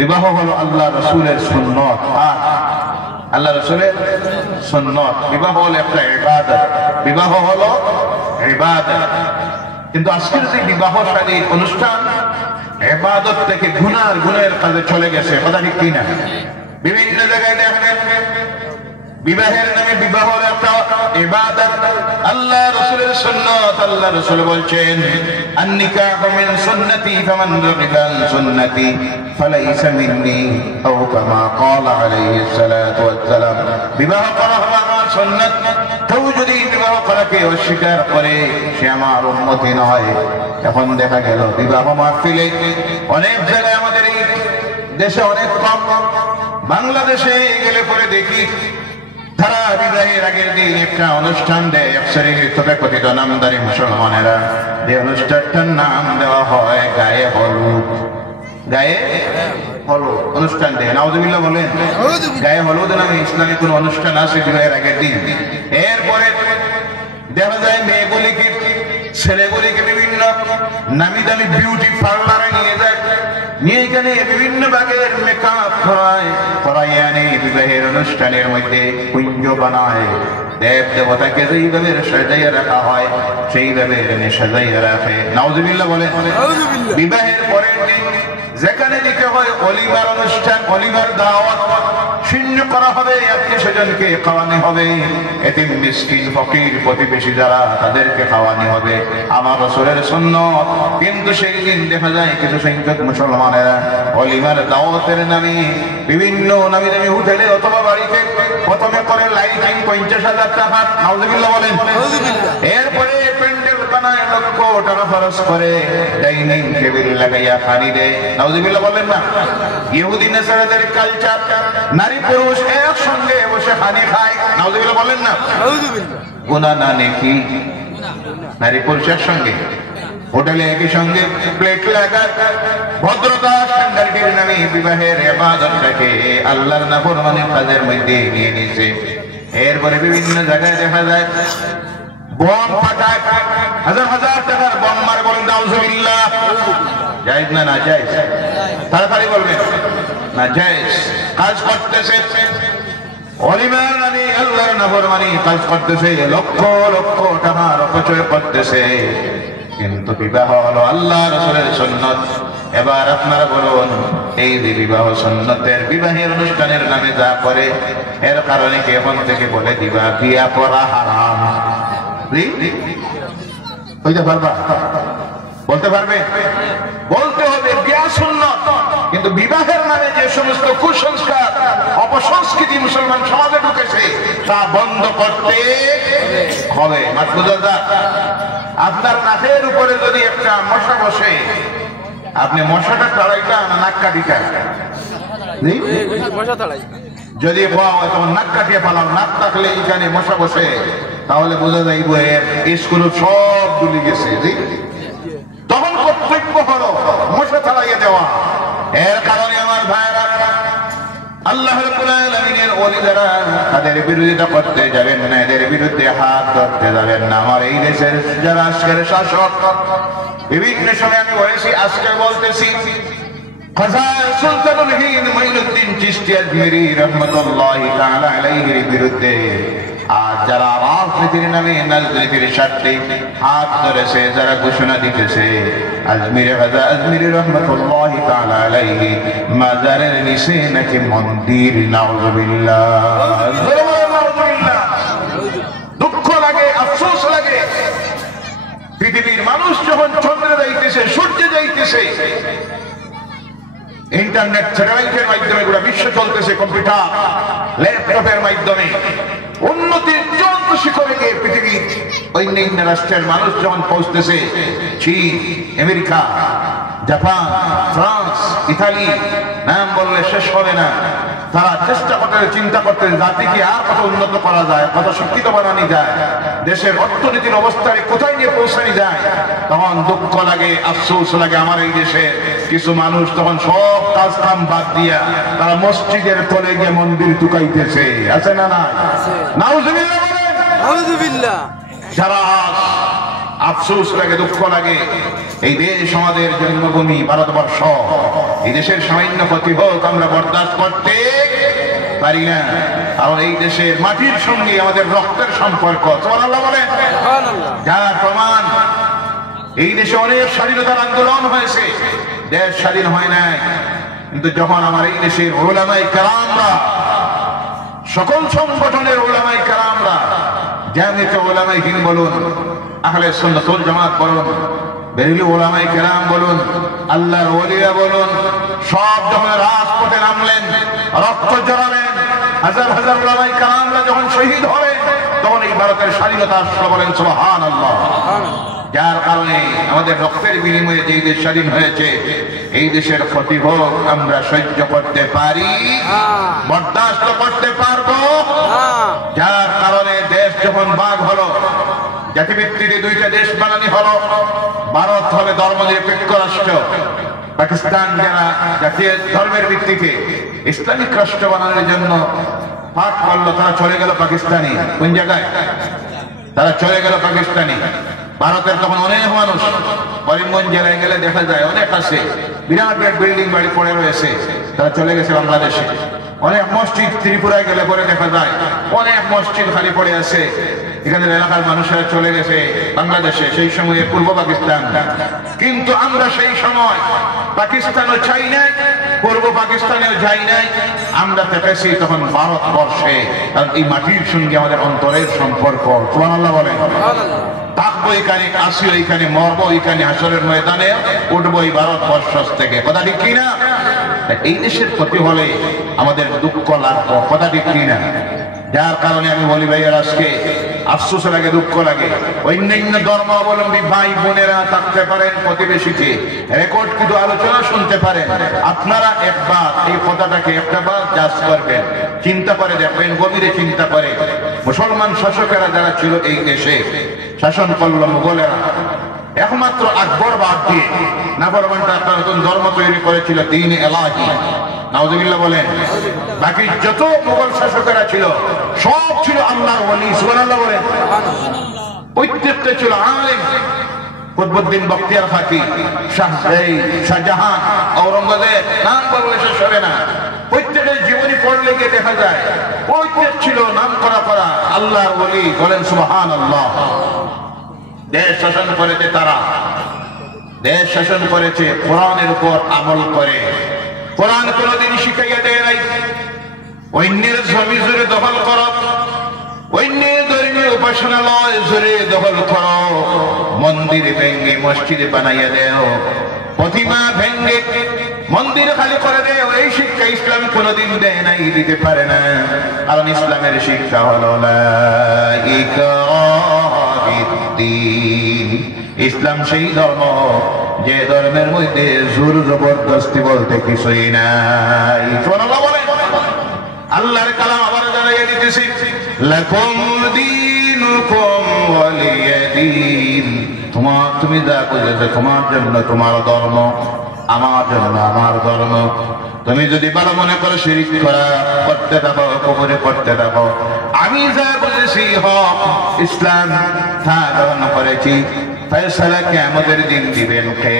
বিবাহ হলো আল্লাহ রাসূলের সুন্নাত, আর আল্লাহ রাসূলের সুন্নাত। বিবাহ হলো একটা ইবাদত, বিবাহ হলো ইবাদত। কিন্তু আজকের যে বিবাহ শাদীর অনুষ্ঠান ইবাদত থেকে গুনাহের কাজে চলে গেছে, কথা ঠিক কিনা? বিভিন্ন জায়গায় দেখেন বিবাহের নামে বিবাহ একটা ইবাদত, আল্লাহ রাসূলের সুন্নাত। আল্লাহ রাসূল বলছেন আন-নিকাহু মিন সুন্নতি ফামান রাগিবা আন সুন্নতি ফালাইসা মিন্নি, আও কামা ক্বালা আলাইহিস সালাতু ওয়াস সালাম। বিবাহ করা হলো আমার সুন্নাত, কেউ যদি বিবাহ করাকে অস্বীকার করে সে আমার উম্মতি নয়। এখন দেখা গেল বিবাহ মাহফিলে অনেক জায়গায়, আমাদের এই দেশে অনেক কম, বাংলাদেশে গেলে পরে দেখি তারা বিবাহের আগের দিন একটা অনুষ্ঠান দেয়। তথাকথিত নামদারি মুসলমানেরা যে অনুষ্ঠানটার নাম দেওয়া হয় গায়ে হলুদ। গায়ে হলুদ অনুষ্ঠান দেয়, নাউযুবিল্লাহ বলেন। গায়ে হলুদ নামে ইসলামী কোন অনুষ্ঠান আছে বিবাহের আগের দিন? এরপরে দেখা যায় মেয়েগুলিকে, ছেলেগুলিকে বিভিন্ন নামি দামি বিউটি পার্লারে নিয়ে যায়, নিয়ে এখানে বিভিন্ন ভাগের মেকআপ করায় আনে, বিবাহের অনুষ্ঠানের মধ্যে কুঞ্জ বানায়। দেব দেবতাকে যেইভাবে সাজাইয়া রাখা হয় সেইভাবে সাজাইয়া রাখে, নাউযুবিল্লাহ বলেন। বিবাহের পরের দিন যেখানে দিতে হয় অলিমার অনুষ্ঠান, অলিমার দাওয়াত শূন্য করা হবে, আত্মীয় স্বজনকে খাওয়ানো হবে, এতিম মিসকিন ফকির প্রতিবেশী যারা তাদেরকে খাওয়ানো হবে, আমার রাসূলের সুন্নাত। কিন্তু সেই দিন দেখা যায় কিছু সংখ্যক মুসলমানেরা অলিমার দাওয়াতের নামে বিভিন্ন নামি দামি হোটেলে অথবা বাড়িতে প্রথমে করে লাইটিং 50,000 টাকা, নাউযুবিল্লাহ বলেন। এরপরে প্যান্ডেল বানায় লক্ষ টাকা খরচ করে, ডাইনিং টেবিল লাগাইয়া খানি দেয়, নাউযুবিল্লাহ বলেন না। ইহুদি নাসারাদের কালচার, নারী পুরুষ একসঙ্গে বসে খানি খায়, নাউযুবিল্লাহ বলেন না। গুনাহ না নেকি? নারী পুরুষ একসঙ্গে হোটেলে একই সঙ্গে প্লেট লাগা, ভদ্রতা স্ট্যান্ডার্ডের নামে বিবাহের ইবাদতটাকে আল্লাহর নাফরমানির কাজের মধ্যে নিয়ে নিয়েছে। এরপরে বিভিন্ন জায়গায় দেখা যায় বম ফাটায়, হাজার হাজার টাকার বম মারে, বলেন নাউযুবিল্লাহ। জায়েজ না নাজায়েজ? তাড়াতাড়ি বলবেন। নাজায়েজ কাজ করতেছে, অলিমার নামে আল্লাহর নাফরমানি কাজ করতেছে, লক্ষ লক্ষ টাকার অপচয় করতেছে। কিন্তু বিবাহ হলো আল্লাহ রাসূলের সুন্নাত। এবার আপনারা বলুন, এই যে বিবাহ সুন্নতের বিবাহের অনুষ্ঠানের নামে যা করে, এর কারণে কি এখন থেকে বলে দিবা বিয়া করা হারাম? বলতে পারবা? বলতে পারবে? বলতে হবে বিয়া সুন্নাত। কিন্তু বিবাহের নামে যে সমস্ত কুসংস্কার অপসংস্কৃতি মুসলমান সমাজে ঢুকেছে তা বন্ধ করতে হবে। মাতবুজাদা, আপনার নাকের উপরে যদি একটা মশা বসে, আপনি মশাটা তাড়াইটা না নাক কাটিটা? যদি তোমার নাক কাটিয়ে পালাম, নাক থাকলে এখানে মশা বসে, তাহলে বোঝা যাইব এর স্কুল সব গুলি গেছে। তখন কর্তব্য হলো মশা তাড়াইয়া দেওয়া। এর কারণে আমার ভাইরা, আল্লাহ রাব্বুল আলামিনের ওলি যারা, তাদের বিরোধিতা করতে যাবেন না, এদের বিরুদ্ধে হাত ধরতে যাবেন না। আমার এই দেশের যারা আজকের শাসক, বিভিন্ন সময় আমি বলেছি, আজকে বলতেছি, খাজা সুলতানুল হিন্দ মুঈনুদ্দিন চিশতি আজমিরি রাহমাতুল্লাহি তাআলা আলাইহির বিরুদ্ধে আর যারা রাজনীতির নামে রাজনীতির স্বার্থে হাত ধরেছে, যারা ঘোষণা দিতেছে, আজমিরে খাজা আজমিরি রাহমাতুল্লাহি তাআলা আলাইহি মাজারের নিচে নাকি মন্দির, নাউযুবিল্লাহ। দুঃখ লাগে, আফসোস লাগে, পৃথিবীর মানুষ যখন চন্দ্রে যাইতেছে, সূর্যে যাইতেছে, ইন্টারনেট স্যাটেলাইটের মাধ্যমে গোটা বিশ্ব চলতেছে, কম্পিউটার ল্যাপটপের মাধ্যমে উন্নতির চূড়ান্ত শিখরে গিয়ে পৃথিবীর অন্যান্য রাষ্ট্রের মানুষ যখন পৌঁছতেছে, চীন, আমেরিকা, জাপান, ফ্রান্স, ইতালি, নাম বললে শেষ হবে না, তারা চেষ্টা করতে, চিন্তা করতে, জাতিকে আর কত উন্নত করা যায়, কত শিক্ষিত বানানো যায়, দেশের অর্থনীতির অবস্থায় কোথায় নিয়ে পৌঁছানো যায়। তখন দুঃখ লাগে, আফসোস লাগে, আমার এই দেশে কিছু মানুষ তখন সব কাজ কাম বাদ দিয়া তারা মসজিদের তলে গিয়ে মন্দির টুকাইতেছে, আছে না? না, নাউযুবিল্লাহ বলেন। নাউযুবিল্লাহ। সারা আফসোস লাগে, দুঃখ লাগে। এই দেশ আমাদের জন্মভূমি, ভারতবর্ষ, এই দেশের সামান্য ক্ষতি হোক আমরা বরদাস্ত করতে পারি না, কারণ এই দেশের মাটির সঙ্গে আমাদের রক্তের সম্পর্ক। সুবহানাল্লাহ বলেন। যার প্রমাণ এই দেশে অনেক স্বাধীনতার আন্দোলন হয়েছে, দেশ স্বাধীন হয় নাই, কিন্তু যখন আমার এই দেশের উলামায়ে কেরামরা, সকল সংগঠনের উলামায়ে কেরামরা, জামিয়াত উলামায়ে দ্বীন বলুন, আহলে সুন্নাত ওয়াল জামাত বলুন, বেরেলভী উলামায়ে কেরাম বলুন, আল্লাহর ওলিরা বলুন, সব যখন রাজপথে নামলেন, রক্ত জড়ালেন, হাজার হাজার উলামায়ে কেরামরা যখন শহীদ হলেন, তখন এই ভারতের স্বাধীনতা আসলো। বলেন সুবহানাল্লাহ। যার কারণে আমাদের রক্তের বিনিময়ে যে দেশ স্বাধীন হয়েছে, এই দেশের ক্ষতি হোক আমরা সহ্য করতে পারি, বরদাস্ত করতে পারবো। যার কারণে দেশ যখন ভাগ হলো, জাতিভিত্তিতে দুইটা দেশ বানানি হলো, ভারত হবে ধর্মনিরপেক্ষ রাষ্ট্র, পাকিস্তান যারা জাতীয় ধর্মের ভিত্তিতে ইসলামিক রাষ্ট্র বানানোর জন্য পাঠ করলো, তারা চলে গেল পাকিস্তানি। কোন জায়গায়? তারা চলে গেল পাকিস্তানি। ভারতের তখন অনেক মানুষ, করিমগঞ্জ জেলায় গেলে দেখা যায় অনেক আছে, বিরাট বিরাট বিল্ডিং বাড়ি পড়ে রয়েছে, তারা চলে গেছে বাংলাদেশে। অনেক মসজিদ ত্রিপুরায় গেলে পরে দেখা যায় অনেক মসজিদ খালি পড়ে আছে, এখানের এলাকার মানুষেরা চলে গেছে বাংলাদেশে, সেই সময়ে পূর্ব পাকিস্তান। কিন্তু আমরা সেই সময় পাকিস্তানও চাই নাই, পূর্ব পাকিস্তানেও যাই নাই, আমরা থেকেছি তখন ভারতবর্ষে, কারণ এই মাটির সঙ্গে আমাদের অন্তরের সম্পর্ক। সুবহানাল্লাহ বলেন। থাকবো এখানে, আসিও এখানে, মরবো এখানে, হাসরের ময়দানে উঠবো এই ভারতবর্ষ থেকে। কথা ঠিক কিনা? এই দেশের ক্ষতি হলে আমাদের দুঃখ লাগবে, কথা ঠিক কিনা? যার কারণে আমি বলি ভাইয়ার, আজকে আফসোস লাগে, দুঃখ লাগে। অন্যান্য ধর্মাবলম্বী ভাই বোনেরা থাকতে পারেন প্রতিবেশীতে, রেকর্ড কিন্তু আলোচনা শুনতে পারেন, আপনারা একবার এই কথাটাকে একটাবার জাজ করবেন, চিন্তা করে দেখবেন, গভীরে চিন্তা করে। মুসলমান শাসকেরা যারা ছিল এই দেশে, শাসন করল মুঘলেরা, একমাত্র আকবর বাদ দিয়ে নাফরমানরা একটা নতুন ধর্ম তৈরি করেছিল, দ্বীন এলাহি। নাউজুবিল্লাহ বলেন। বাকি যত মুঘল শাসকেরা ছিল সব ছিল আল্লাহর ওলি। সুবহানাল্লাহ বলেন। প্রত্যেকটা ছিল আলেম। কুতুবউদ্দিন বখতিয়ার খাকি, শাহজাহান, ঔরঙ্গজেব, নাম বললে শেষ হবে না। প্রত্যেকের জীবনী পড়লে গিয়ে দেখা যায় প্রত্যেক ছিল নাম করা আল্লাহর ওলি। বলেন সুবহানাল্লাহ। দেশ শাসন করেছে তারা, দেশ শাসন করেছে কোরআনের উপর আমল করে। কোরআন কোনদিন শিখাইয়া দেয় নাই অন্যের জমি জুড়ে দখল করো, অন্যের ধর্মীয় উপাসনালয় জুড়ে দখল করো, মন্দির ভেঙ্গে মসজিদ বানাইয়া দেও, প্রতিমা ভেঙ্গে মন্দির খালি করে দেও। এই শিক্ষা ইসলাম কোনদিন দেয় নাই, দিতে পারে না। কারণ ইসলামের শিক্ষা হলো লা ইকরাহা ফিদ্দীন। ইসলাম সেই ধর্ম যে ধর্মের মধ্যে জোর জবরদস্তি বলতে কিছুই নাই। সুবহানাল্লাহ বলেন। আল্লাহর কালাম আবার জানাইয়া দিতেছি, লাকুম দীনুকুম ওয়ালিয়া দীন। তুমি যা বুঝেছো তোমার জন্য তোমার ধর্ম, আমার জন্য আমার ধর্ম। তুমি যদি ভালো মনে করো শিরক করতে থাকো, কুফর করতে থাকো, আমি যা বুঝেছি হক ইসলাম তা গ্রহণ করেছি। ফয়সালা কিয়ামতের দিন দিবেন কে?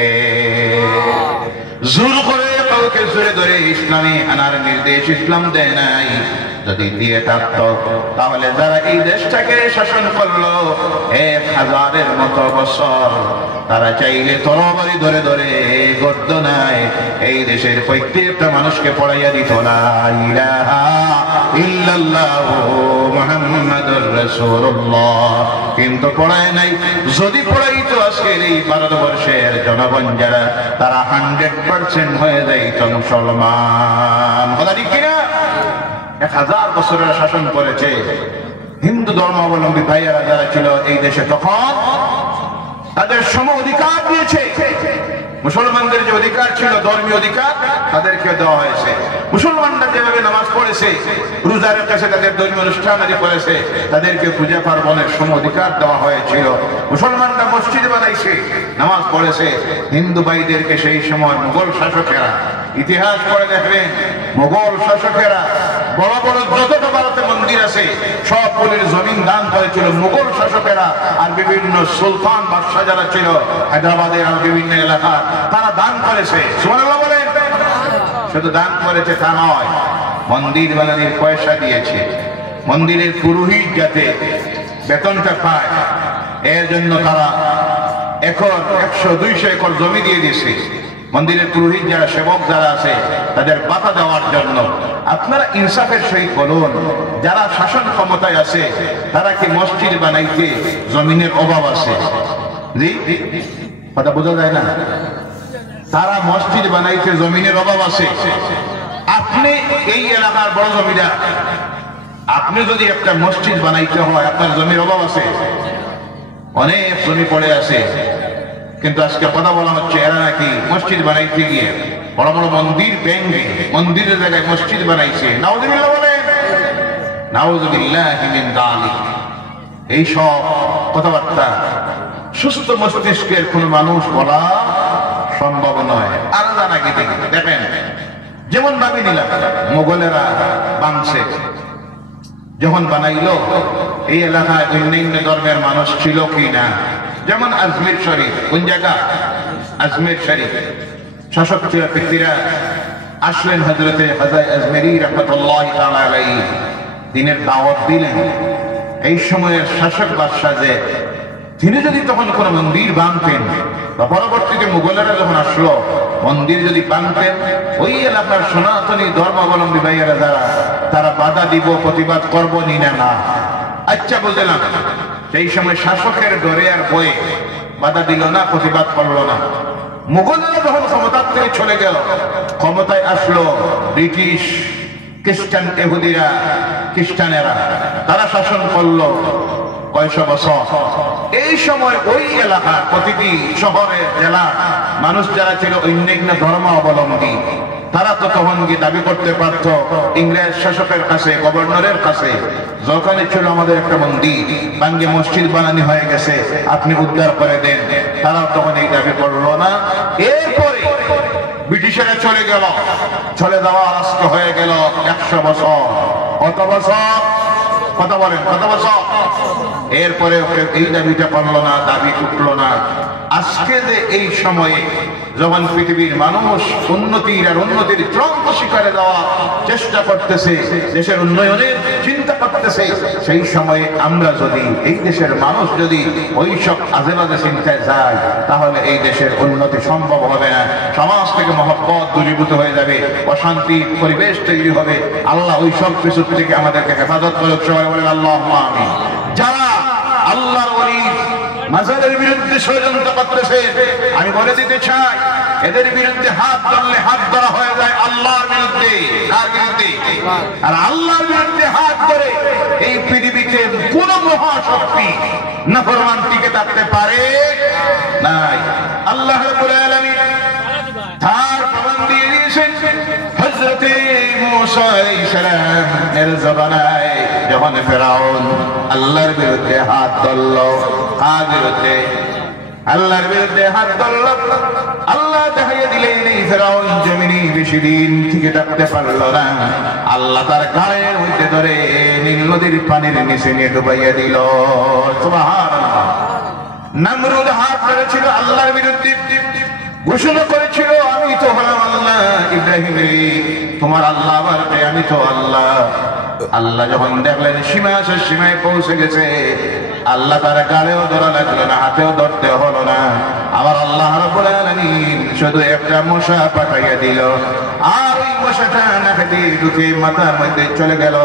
জোর করে কাউকে জোরে ধরে ইসলামে আনার নির্দেশ ইসলাম দেয় নাই। যদি দিয়ে থাকতো তাহলে যারা এই দেশটাকে শাসন করলো 1000-এর মতো বছর, তারা চাইলে তরবারি ধরে ধরে গর্দনায় এই দেশের প্রত্যেকটা মানুষকে পড়াইয়া দিত লা ইলাহা ইল্লাল্লাহু মুহাম্মাদুর রাসূলুল্লাহ। কিন্তু পড়ায় নাই। যদি পড়াইতো আজকের এই ভারতবর্ষের জনগণ যারা, তারা 100% হয়ে যাইত মুসলমান। কথা ঠিক কিনা? 1000 বছরের শাসন করেছে। হিন্দু ধর্মাবলম্বী ভাইয়েরা যারা ছিল এই দেশে, তখন তাদের সম অধিকার দিয়েছে। মুসলমানদের যে অধিকার ছিল, ধর্মীয় অধিকার, তাদেরকে দেওয়া হয়েছে। মুসলমানরা যেভাবে নামাজ পড়েছে, রোজা রেখেছে, তাদের ধর্মীয় অনুষ্ঠান আদি করেছে, তাদেরকে পূজা পার্বণের সম অধিকার দেওয়া হয়েছিল। মুসলমানরা মসজিদ বানাইছে, নামাজ পড়েছে। হিন্দু ভাইদেরকে সেই সময় মুঘল শাসকেরা, ইতিহাস পড়ে দেখবেন, মুঘল শাসকেরা বড় বড় যতটা ভারতে মন্দির আছে সবগুলির জমিন দান করেছিল মুঘল শাসকেরা। আর বিভিন্ন সুলতান বাদশাহ যারা ছিল হায়দ্রাবাদের আর বিভিন্ন এলাকা, তারা দান করেছে। সুবহানাল্লাহ বলেন। শুধু দান করেছে তা নয়, মন্দির বানানোর পয়সা দিয়েছে, মন্দিরের পুরোহিত যাতে বেতনটা পায় এর জন্য তারা একর 100-200 একর জমি দিয়ে দিয়েছে মন্দিরের পুরোহিত যারা সেবক যারা আছে তাদের বাধা দেওয়ার জন্য। আপনারা ইনসাফের সহিত বলুন, যারা শাসন ক্ষমতায় আছে তারা কি মসজিদ বানাইতে জমিনের অভাব আছে? জি, কথা বোঝা যায় না? তারা মসজিদ বানাইতে জমিনের অভাব আছে। আপনি এই এলাকার বড় জমিদার, আপনি যদি একটা মসজিদ বানাইতে হয় আপনার জমির অভাব আছে? অনেক জমি পড়ে আছে, কিন্তু আজকে কথা বলা হচ্ছে এরা নাকি মসজিদ বানাইতে গিয়ে বড় বড় মন্দির ভেঙে মন্দিরের জায়গায় মসজিদ বানাইছে। নাউযুবিল্লাহ বলেন, নাউযুবিল্লাহি মিন যালিক। এই সব কথাবার্তা সুস্থ মস্তিষ্কের কোন মানুষ বলা সম্ভব নয়। আর জানা কি দেখেন, যেমন ভাবি নিলাম মোগলেরা বানছে, যখন বানাইলো এই এলাকায় অন্যান্য ধর্মের মানুষ ছিল কি না? যেমন আজমির শরীফ, কোন জায়গা? আজমির শরীফ। শাসক ব্যক্তিরা আসলেন, হযরতে খাজা আজমেরী রাহমাতুল্লাহি তাআলা আলাইহি দিনের দাওয়াত দিলেন। এই সময়ের শাসক বাদশা যে তিনি যদি তখন কোন মন্দির বানতেন বা পরবর্তীতে মুঘলেরা যখন আসলো মন্দির যদি বানতেন, ওই এলাকার সনাতনী ধর্মাবলম্বী ভাইয়েরা যারা তারা বাধা দিব, প্রতিবাদ করবো নি না? আচ্ছা বুঝলাম, সেই সময় শাসকের ডরে আর বয়ে বাধা দিল না, প্রতিবাদ করলো না। মুঘলেরা যখন ক্ষমতার থেকে চলে গেল, ক্ষমতায় আসলো ব্রিটিশ খ্রিস্টান ইহুদিরা, খ্রিস্টানেরা, তারা শাসন করলো কয়শো বছর। এই সময় ওই এলাকার প্রতিটি শহরে জেলা মানুষ যারা ছিল অন্যান্য ধর্ম অবলম্বী, তারা তো তখন গিয়ে দাবি করতে পারত ইংরেজ শাসকের কাছে, গভর্নরের কাছে, যখনই ছিল আমাদের একটা মন্দির ভাঙ্গে মসজিদ বানানো হয়ে গেছে, আপনি উদ্ধার করে দেন। তারা তখন এই দাবি করলো না। এরপরে ব্রিটিশেরা চলে গেল, চলে যাওয়া আজকে হয়ে গেল 100 বছর। কত বছর? কথা বলেন, কত বছর? এরপরে ওকে এই দাবিটা পারলো না, দাবি উঠলো না। আজকে যে এই সময়ে যখন পৃথিবীর মানুষ উন্নতির আর উন্নতির চূড়ান্ত শিখরে যাওয়া চেষ্টা করতেছে, দেশের উন্নয়নের চিন্তা করতেছে, সেই সময়ে আমরা যদি এই দেশের মানুষ যদি ওই সব আজে বাজে চিন্তায় যায়, তাহলে এই দেশের উন্নতি সম্ভব হবে না। সমাজ থেকে মহব্বত দূরীভূত হয়ে যাবে, অশান্তি পরিবেশ তৈরি হবে। আল্লাহ ওই সব কিছু থেকে আমাদেরকে হেফাজত করুক। সবাই বলেন আল্লাহুম্মা আমিন। যারা আল্লাহর ওলি মাজারের বিরুদ্ধে ষড়যন্ত্র করতেছে, আমি বলে দিতে চাই, এদের বিরুদ্ধে হাত ধরলে হাত ধরা হয়ে যায় আল্লাহর বিরুদ্ধে। কার বিরুদ্ধে? আর আল্লাহর বিরুদ্ধে হাত ধরে এই পৃথিবীতে কোন মহাশক্তি নাফরমান টিকে থাকতে পারে নাই। আল্লাহ রাব্বুল আলামিন তার প্রমাণ দিয়ে দিয়েছেন হযরতে মুসা আলাইহিস সালাম এর জবানায় যখন ফেরাউন আল্লাহর বিরুদ্ধে হাত ধরলো, কার বিরুদ্ধে? আল্লাহর বিরুদ্ধে হাত ধরলো। আল্লাহ দেখাইয়া দিলেন এই ফেরাউন জমিনে বেশি দিন টিকে থাকতে পারলো না। আল্লাহ তার গায়ের মধ্যে ধরে নীল নদীর পানির নিচে নিয়ে ডুবাইয়া দিল। সুবহানাল্লাহ। নমরুদ হাত ধরেছিল আল্লাহর বিরুদ্ধে, ঘোষণা করেছিল আমি তো হলাম আল্লাহ ইব্রাহিমের, তোমার আল্লাহ আবার আমি তো আল্লাহ। আল্লাহ যখন দেখলেন সীমা শেষ সীমায় পৌঁছে গেছে, আল্লাহ তার গালেও ধরা লাগলো না, হাতেও ধরতে হলো না। আবার আল্লাহ রাব্বুল আলামিন শুধু একটা মশা পাঠাইয়া দিল, আর ওই মশাটা নাকে দিয়ে ঢুকে মাথার মধ্যে চলে গেল।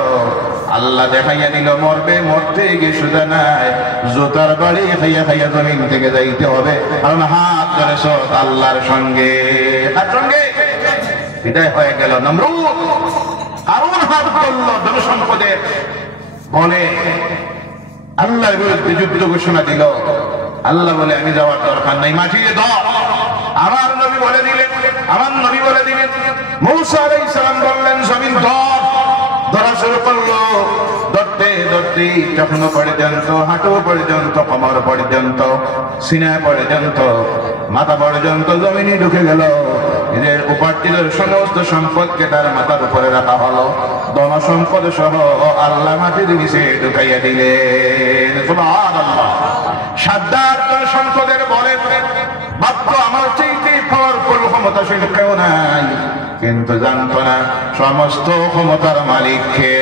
আল্লাহ দেখাইয়া দিল মরবে, মরতে গিয়ে সুদা নাই, জুতার বাড়ি খাইয়া খাইয়া জমিন থেকে যাইতে হবে, কারণ হাত ধরেছ আল্লাহর সঙ্গে। তার সঙ্গে বিদায় হয়ে গেল নমরুদ। কারণ হাত ধরল জনসম্পদের বলে আল্লাহর বিরুদ্ধে যুদ্ধ ঘোষণা দিল। আল্লাহ বলে আমি যাওয়ার দরকার নাই, মাটিয়ে দাও। আমার নবী বলে দিলেন, আমার নবী বলে দিলেন, মূসা আলাইহিস সালাম বললেন জমিন ধর। ধরা শুরু করলো, ধরতে ধরতে যখন পর্যন্ত, হাঁটু পর্যন্ত, কোমর পর্যন্ত, সিনা পর্যন্ত, মাথা পর্যন্ত জমিনে ঢুকে গেল। এদের উপার্জিত সমস্ত সম্পদকে তার মাথার উপরে রাখা হলো, ধন সম্পদ সহ আল্লাহ মাটির নিচে ঢুকাইয়া দিলেন। সুবহানাল্লাহ। সাদ্দার সম্পদের বলে ভাবতো আমার চাইতে পাওয়ারফুল ক্ষমতাশীল কেউ নাই, কিন্তু জানতো না সমস্ত ক্ষমতার মালিককে।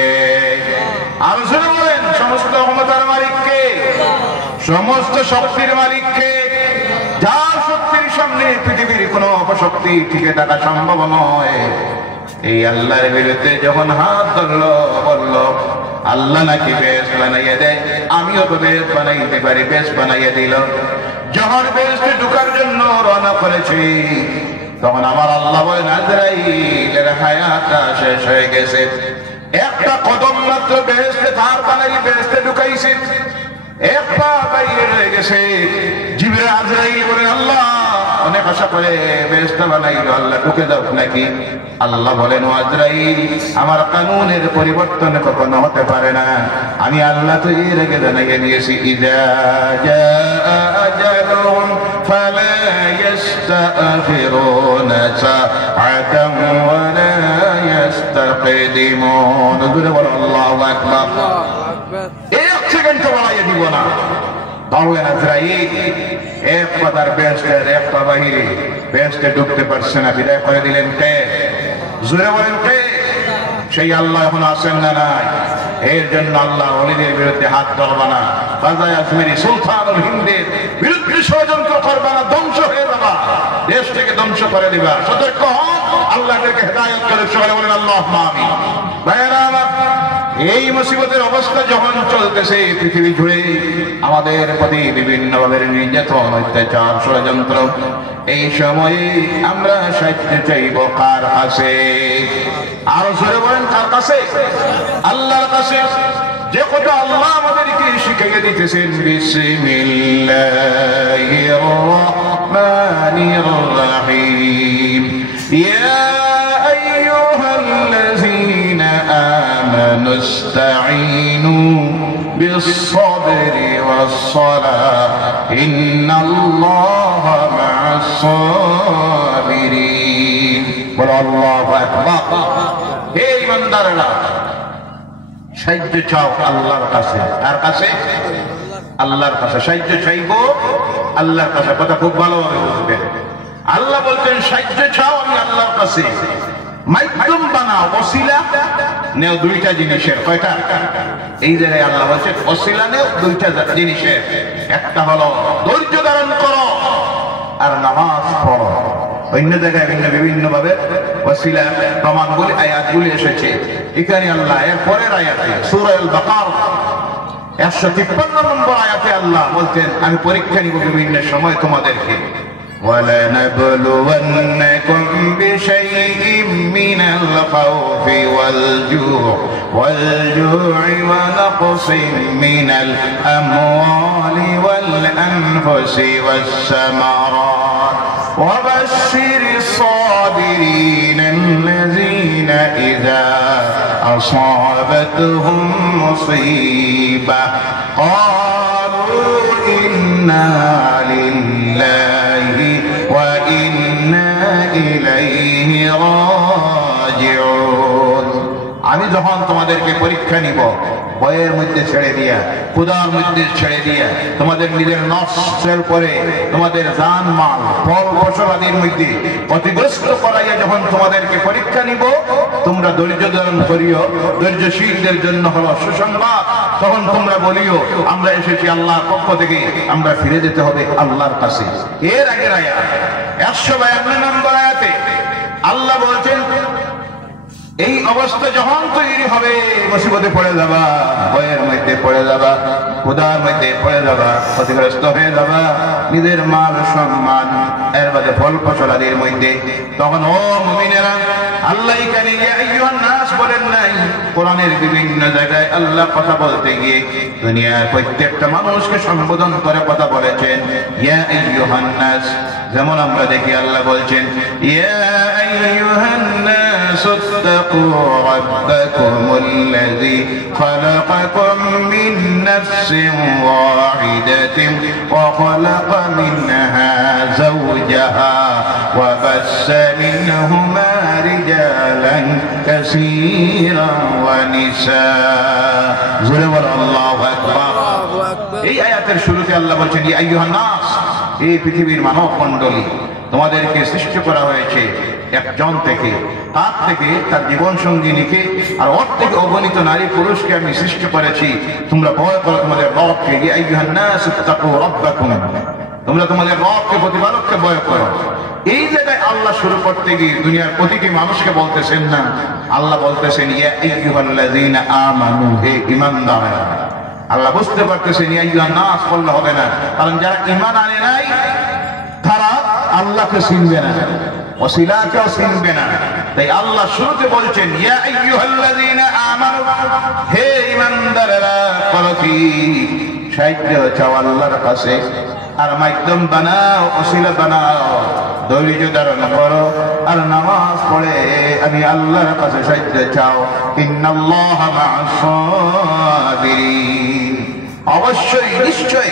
আর শুনে বলেন, সমস্ত ক্ষমতার মালিককে, সমস্ত শক্তির মালিককে, যার শক্তির সামনে পৃথিবীর কোনো অপশক্তি টিকে থাকা সম্ভব নয়। এই আল্লাহর বিরুদ্ধে যখন হাত ধরলো, বলল আল্লাহ নাকি বেহেশত বানাইয়া দেয়, আমিও তো বেহেশত বানাইতে পারি, বেহেশত বানাইয়া দিল। যখন বেহেশতে ঢোকার জন্য রওনা করেছি, তখন আমার আল্লাহ বলেন আজরাইলের হায়াতটা শেষ হয়ে গেছে। একটা কদম মাত্র বেহেশতে তার বানাই বেহেশতে ঢুকাইছে, একটা বাইরে রয়ে গেছে। জিবরিল আজরাইল বলেন আল্লাহ অনেক আশা করে বেহেশত বানাইলো, আল্লাহ ঢুকে দাও নাকি? আল্লাহ বলেন আজরাইল, আমার কানুনের পরিবর্তন কখনো হতে পারে না। আমি আল্লাহ তো এর আগে জানাইয়া দিয়েছি, ইযা জাআ আজালুহুম ফালা ইস্তাখিরুনা সাআতান ওয়া লা ইস্তাকদিমুন। আল্লাহু আকবার। এক সেকেন্ড বাড়াইয়া দিব না। বললেন আজরাইল, এক পাতার বেহেশতের একটা বাহিরে বেহেশতে ঢুকতে পারছে না, বিদায় করে দিলেন কে? জোরে বলেন কে? সেই আল্লাহ এখন আছেন না নাই? এর জন্য আল্লাহ ওলিদের বিরুদ্ধে হাত ধরবা না, রাজা আজমেরি সুলতানুল হিন্দের বিরুদ্ধে ষড়যন্ত্র করবা না, ধ্বংস হয়ে যাবা, দেশ থেকে ধ্বংস করে দিবা। সতর্ক হন, আল্লাহকে হেদায়েত করে সবাই বলেন আল্লাহুম্মা আমিন। ভাইরা আমার, এই মুসিবতের অবস্থা যখন চলতেছে পৃথিবী জুড়ে, আমাদের প্রতি বিভিন্ন ভাবে নির্যাতন, অত্যাচার, ষড়যন্ত্র, এই সময়ে আমরা সাহায্য চাইব কার কাছে? আরো জোরে বলেন কার কাছে? আল্লাহর কাছে। যে কথা আল্লাহ আমাদেরকে শিখিয়ে দিতেছেন, বিসমিল্লাহির রহমানির রহিম, ইয়া আইয়ুহাল্লাযীনা আমানু ইসতাঈনু বিস-সাবরি ওয়াস-সালাহ ইন্নাল্লাহা মা'আস-সাবিরিন। বলো আল্লাহু আকবার। হে ঈমানদাররা, সাহায্য চাও আল্লাহর কাছে। কার কাছে? আল্লাহর কাছে সাহায্য চাইবো, আল্লাহর কাছে। কথা খুব ভালোভাবে বুঝবেন। আল্লাহ বলছেন সাহায্য চাও আমি আল্লাহর কাছে। মাধ্যম বানাও, ওসিলা নেও দুইটা জিনিসের। কয়টা? এই জায়গায় আল্লাহ বলছেন ওসিলা নেও দুইটা জিনিসের। একটা হলো ধৈর্য ধারণ করো আর নামাজ পড়ো। অন্য জায়গায় বিভিন্ন ভাবে ওসিলা প্রমাণগুলি আয়াতগুলি এসেছে। এখানে আল্লাহ এর পরের আয়াতে সূরা আল বাকারা 153 নম্বর আয়াতে আল্লাহ বলছেন আমি পরীক্ষা নিব বিভিন্ন সময় তোমাদেরকে। وَلَنَبْلُوَنَّكُمْ بِشَيْءٍ مِّنَ الْخَوْفِ وَالْجُوعِ وَنَقْصٍ مِّنَ الْأَمْوَالِ وَالْأَنفُسِ وَالثَّمَرَاتِ وَبَشِّرِ الصَّابِرِينَ الَّذِينَ إِذَا أَصَابَتْهُم مُّصِيبَةٌ قَالُوا إِنَّا لِلَّهِ وَإِنَّا إِلَيْهِ راجعون। আমি যখন তোমাদেরকে পরীক্ষা নিব, ভয়ের মধ্যে ছেড়ে দিয়া, ক্ষুধার মধ্যে ছেড়ে দিয়া, তোমাদের নিজের নফসের পরে তোমাদের জান মাল ফল ফসল আদির মধ্যে ক্ষতিগ্রস্ত করাইয়া যখন তোমাদেরকে পরীক্ষা নিব, তোমরা ধৈর্য ধারণ করিও। ধৈর্যশীলদের জন্য হলো সুসংবাদ। তখন তোমরা বলিও আমরা এসেছি আল্লাহর পক্ষ থেকে, আমরা ফিরে যেতে হবে আল্লাহর কাছে। এর আগের আয়াত 152 নম্বর আয়াতে আল্লাহ বলছেন এই অবস্থা যখন তৈরি হবে, মুসিবতে পড়ে যাবা, ভয়ের মধ্যে পড়ে যাবা, ক্ষুধার মধ্যে পড়ে যাবা, ক্ষতিগ্রস্ত হয়ে যাবা, নিজের মাল সম্মান এর বাদে ফল ফসলাদির মধ্যে, তখন ও মুমিনেরা, আল্লাহ এখানে ইয়া আইয়ুহান নাস বলেন নাই। কোরআনের বিভিন্ন জায়গায় আল্লাহ কথা বলতে গিয়ে দুনিয়ার প্রত্যেকটা মানুষকে সম্বোধন করে কথা বলেছেন ইয়া আইয়ুহান নাস। যেমন আমরা দেখি আল্লাহ বলছেন ইয়া আইয়ুহান নাস ইত্তাকু রাব্বাকুমুল্লাযী খালাকাকুম মিন নাফসিন ওয়াহিদাতিন ওয়া খালাকা মিনহা যাওজাহা ওয়া বাসসা মিনহুমা রিজালান কাসীরান ওয়া নিসা। জোরে বলো আল্লাহু আকবার। এই আয়াতের শুরুতে আল্লাহ বলছেন ইয়া আইয়ুহান নাস, এই পৃথিবীর মানব মণ্ডলী, তোমাদেরকে সৃষ্টি করা হয়েছে একজন থেকে, তার থেকে তার জীবন সঙ্গিনীকে আর ওর থেকে অগণিত নারী পুরুষকে আমি সৃষ্টি করেছি। তোমরা ভয় করো তোমাদের রবকে, ইয়া আইয়ুহান নাস ইত্তাকু রাব্বাকুম, তোমরা তোমাদের রবকে, প্রতিপালককে ভয় করো। এই জায়গায় আল্লাহ শুরু করতে গিয়ে দুনিয়ার প্রতিটি মানুষকে বলতেছেন না, আল্লাহ বলতেছেন ইয়া আইয়ুহাল্লাযীনা আমানু, হে ঈমানদাররা। আল্লাহ বুঝতে পারতেছেন ইয়া আইয়ুহান নাস বললে হবে না, কারণ যারা ঈমান আনে নাই তারা আল্লাহকে চিনবে না, ওসিলাকেও চিনবে না। তাই আল্লাহ শুরুতে বলছেন ইয়া আইয়ুহাল্লাযীনা আমানু, হে ঈমানদাররা, করো কি? সাহায্য চাও আল্লাহর কাছে, আর মাধ্যম বানাও, ওসিলা বানাও, ধৈর্য ধারণ করো, আর নামাজ পড়ে আমি আল্লাহর কাছে সাহায্য চাও। ইন্নাল্লাহা মা'আস সাবিরিন, অবশ্যই নিশ্চয়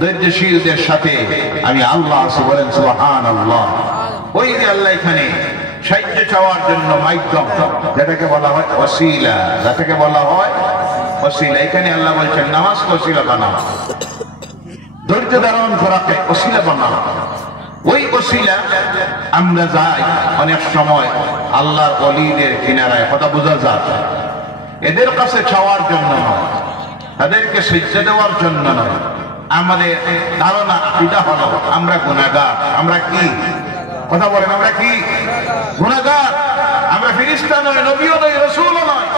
ধৈর্যশীলদের সাথে আমি আল্লাহ আছি, বলেন সুবহানাল্লাহ। ওই যে আল্লাহ এখানে সাহায্য চাওয়ার জন্য মাধ্যম, যেটাকে বলা হয় ওসিলা, যেটাকে বলা হয় ওসিলা, এখানে আল্লাহ বলছেন নামাজকে ওসিলা বানাও, ধৈর্য ধারণ করাকে ওসিলা বানাও। ওই ওসিলা আমরা যাই অনেক সময় আল্লাহর ওলিদের কিনারায়, কথা বোঝা যায়, এদের কাছে চাওয়ার জন্য নয়, তাদেরকে সিজদা দেওয়ার জন্য নয়। আমাদের ধারণা এটা হলো আমরা গুনাহগার। আমরা কি? কথা বলেন, আমরা কি? গুনাহগার। আমরা ফেরেশতা নয়, নবীও নয়, রাসূলও নয়,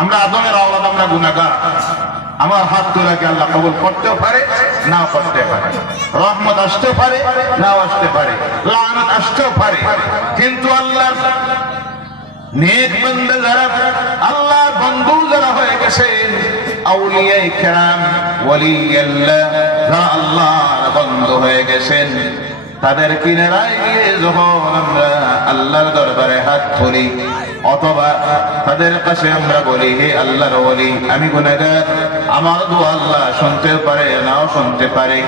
আমরা আদমের আওলাদ, আমরা গুনাহগার। আমার হাত তোলাকে আল্লাহ কবুল করতেও পারে, নাও করতে পারে, রহমত আসতে পারে, নাও আসতে পারে, লানত আসতেও পারে। কিন্তু আল্লাহর নেক বান্দা যারা, আল্লাহর বন্ধু যারা হয়ে গেছেন, আউলিয়ায়ে কেরাম, ওলিয়াল্লাহ, যারা আল্লাহর বন্ধু হয়ে গেছেন, তাদের কিনারায় গিয়ে যখন আমরা আল্লাহর দরবারে হাত তুলি, অথবা তাদের কাছে আমরা বলি হে আল্লাহর ওলি, আমি গুনাহগার, আমার দোয়া আল্লাহ শুনতে পারে, নাও শুনতে পারে,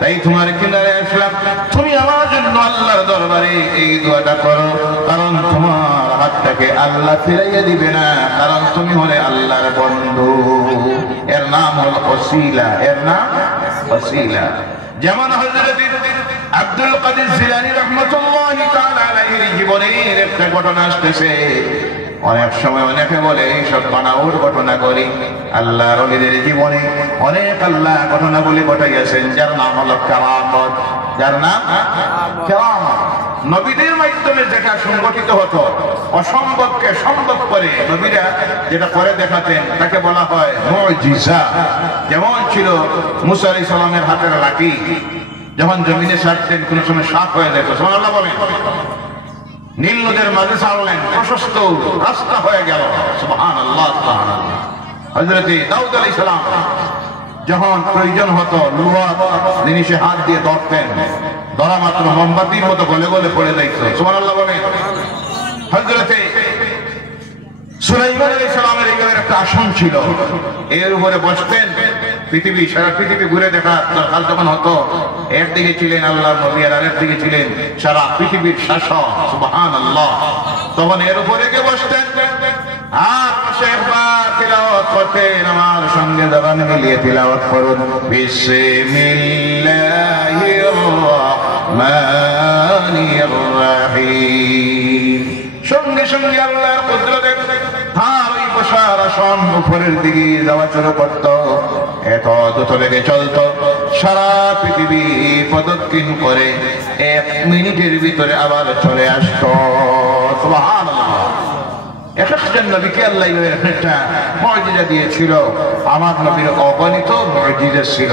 তাই তোমার কিনারে আসলাম, তুমি আমার জন্য আল্লাহর দরবারে এই দোয়াটা করো, কারণ তোমার হাতটাকে আল্লাহ ফিরাইয়া দিবে না, কারণ তুমি হলে আল্লাহর বন্ধু। এর নাম হল ওসিলা, এর নাম ওসিলা। যেমন হযরত আব্দুল কাদের জিলানী রাহমাতুল্লাহি তাআলা আলাইহির জীবনের একটা ঘটনা আসতেছে। অনেক সময় অনেকে বলে এইসব বানাওয়ার ঘটনা করি, আল্লাহর ওলিদের জীবনে অনেক আল্লাহ ঘটনা বলে ঘটাইয়াছেন, যার নাম হলো কেরামত, যার নাম কেরামত। নবীদের মাধ্যমে যেটা সংগঠিত হতো, অসম্ভবকে সম্ভব করে নবীরা যেটা করে দেখাতেন, তাকে বলা হয় মুজিজা। যেমন ছিল মুসা আলাইহিস সালামের হাতের লাঠি, যখন জমিনে ছাড়তেন কোন সময় সাপ হয়ে যেত, সুবহানাল্লাহ বলেন। নীল নদের মাঝে ছাড়লেন, প্রশস্ত রাস্তা হয়ে গেল, সুবহানাল্লাহ সুবহানাল্লাহ। হযরত দাউদ আলাইহিস সালাম যখন প্রয়োজন হতো লোহা জিনিসে হাত দিয়ে ধরতেন, ধরা মাত্র মোমবাতির মতো গলে গলে পড়ে যাইত, সুবহানাল্লাহ বলেন। হযরত সুলাইমান আলাইহিস সালামের এখানে একটা আসন ছিল, এর উপরে বসতেন, পৃথিবী, সারা পৃথিবী ঘুরে দেখার দরকার যখন হতো, এর দিকে ছিলেন আল্লাহর নবী, আর এর দিকে ছিলেন সারা পৃথিবীর শাসক, সুবহানাল্লাহ। তখন এর উপরে গিয়ে বসতেন, আর একবার তিলাওয়াত করতেন, আমার সঙ্গে জবান মিলিয়ে তিলাওয়াত করুন, বিসমিল্লাহির রাহমানির রাহিম। সঙ্গে সঙ্গে আল্লাহর কুদরতে তার ওই বসার আসন উপরের দিকে যাওয়া শুরু করত, এত দ্রুত বেগে চলত, সারা পৃথিবী প্রদক্ষিণ করে 1 মিনিটের ভিতরে আবার চলে আসত, সুবহানাল্লাহ। একজন নবীকে আল্লাহ একটা মুজিজা দিয়েছিল, আমার নবীর অগণিত মুজিজা ছিল।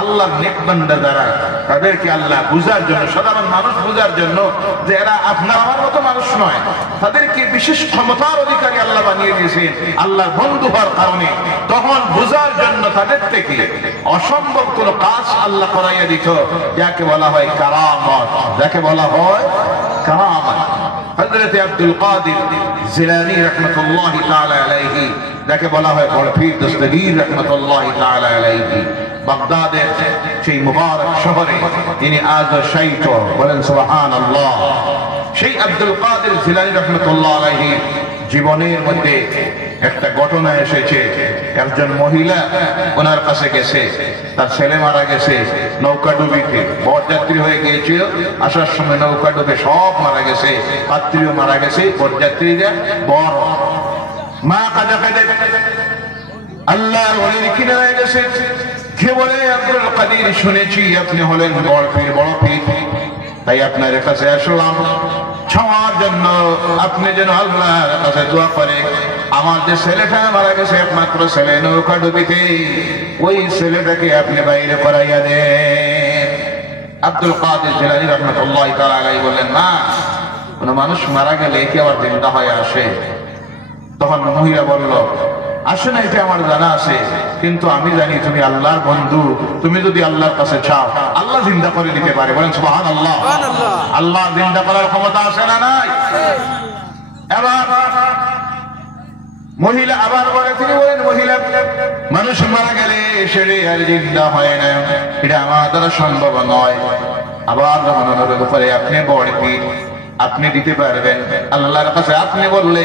আল্লাহর নেক বান্দা যারা, তাদেরকে আল্লাহ বুঝার জন্য, সাধারণ মানুষ বুঝার জন্য, যে এরা আপনার আমার মতো মানুষ নয়, তাদেরকে বিশেষ ক্ষমতার অধিকারী আল্লাহ বানিয়ে দিয়েছেন আল্লাহর বন্ধু হওয়ার কারণে। তখন বুঝার জন্য তাদের থেকে অসম্ভব কোন কাজ আল্লাহ করাইয়া দিত, যাকে বলা হয় কারামত, যাকে বলা হয় কারামত। হযরত আব্দুল কাদের জিলানী রাহমাতুল্লাহি তাআলা আলাইহি, যাকে বলা হয় বড় পীর দস্তগীর রাহমাতুল্লাহি তাআলা আলাইহি, বাগদাদের সেই মুবারক শহরে তিনি আজ শায়িত, বলেন সুবহানাল্লাহ। সেই আব্দুল কাদের জিলানী রাহমাতুল্লাহি আলাইহি জীবনের মধ্যে একটা ঘটনা এসেছে, একজন মহিলা ওনার কাছে গেছে, তার ছেলে মারা গেছে নৌকা ডুবিতে, বরযাত্রী হয়ে গিয়েছিল, আসার সময় নৌকা ডুবে সব মারা গেছে, পাত্রীও মারা গেছে, বরযাত্রীরা বড় মা কাজা কাজা আল্লাহর ওলির কিনারায় গেছে। কে বলে, আব্দুল কাদির শুনেছি আপনি হলেন বড় পীর, বড় পীর, তাই আপনার কাছে আসলাম ক্ষমার জন্য, আপনি যেন আল্লাহর কাছে দোয়া করে আমার যে ছেলেটা মারা গেছে, একমাত্র ছেলে নৌকা ডুবিতে, ওই ছেলেটাকে আপনি বাইরে করাইয়া দেন। আব্দুল কাদের জিলানী রাহমাতুল্লাহি তাআলা আলাইহি বললেন, না, কোন মানুষ মারা গেলে কি আবার জিন্দা হয়ে আসে? তখন মহিলা বলল, আসে না, এটা আমার জানা আছে, কিন্তু আমি জানি তুমি আল্লাহর বন্ধু, তুমি যদি আল্লাহর কাছে চাও আল্লাহ জিন্দা করে দিতে পারে। বলেন সুবহানাল্লাহ। আল্লাহ জিন্দা করার ক্ষমতা আছে না নাই? এবার মহিলা আবার বলে, তিনি বলেন, মহিলা, মানুষ মারা গেলে সেরে আর জিন্দা হয় না, এটা আমার দ্বারা সম্ভব নয়। আবার যখন অনুরোধ করে, আপনি বড় পীর, আপনি দিতে পারবেন, আল্লাহর কাছে আপনি বললে